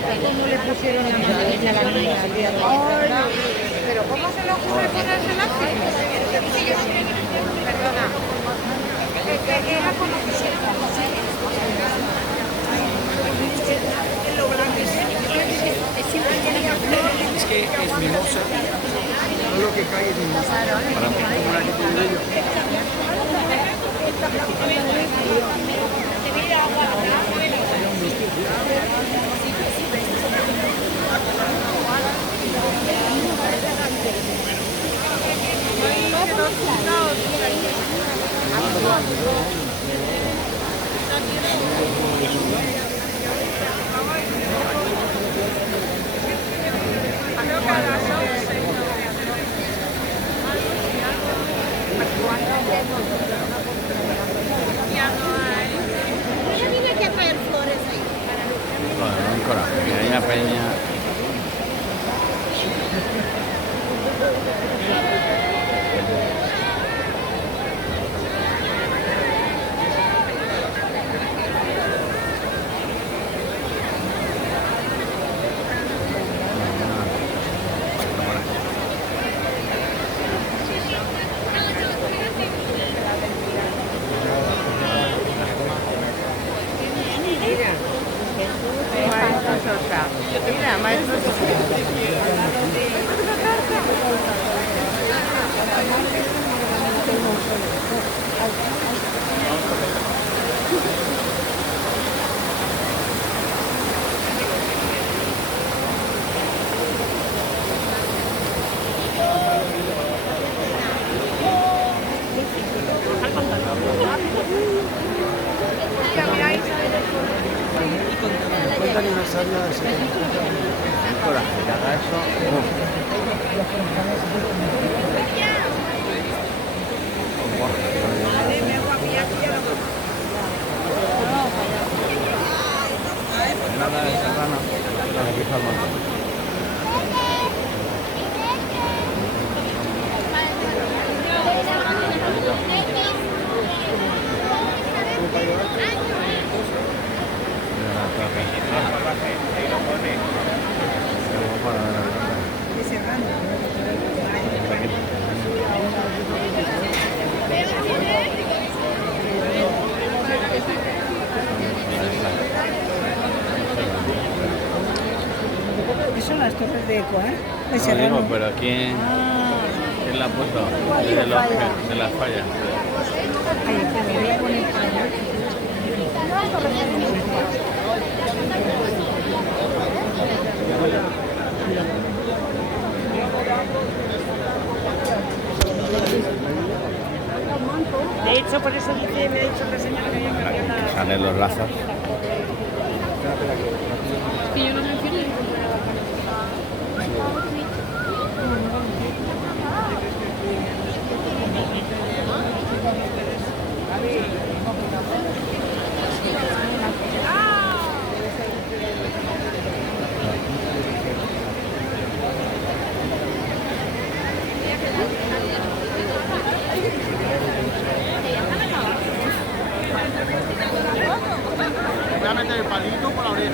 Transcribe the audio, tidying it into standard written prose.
¿Cómo le pusieron la mandarina a la niña al día de hoy? Pero ¿cómo se le ocurre ponérsela así? Perdona. Que era como quisiera. Es que es mimosa, todo lo que cae es mimosa. Para mí, como la que tengo yo. Tiene que traer flores ahí. Bueno, un coraje, que hay una peña. Mira, maestro. Cuenta aniversario de ese. Un coraje, que haga eso. Nada de serrano, para que salga. Eso son las torres de Eco, ¿eh? De No Serrano. digo, pero ¿quién la ha puesto? De las fallas. Ay, que me voy a poner para allá. De hecho, por eso me ha dicho la señora que había cambiado la... Salen los lazos. Que yo no me entiendo. Voy a meter el palito por la oreja.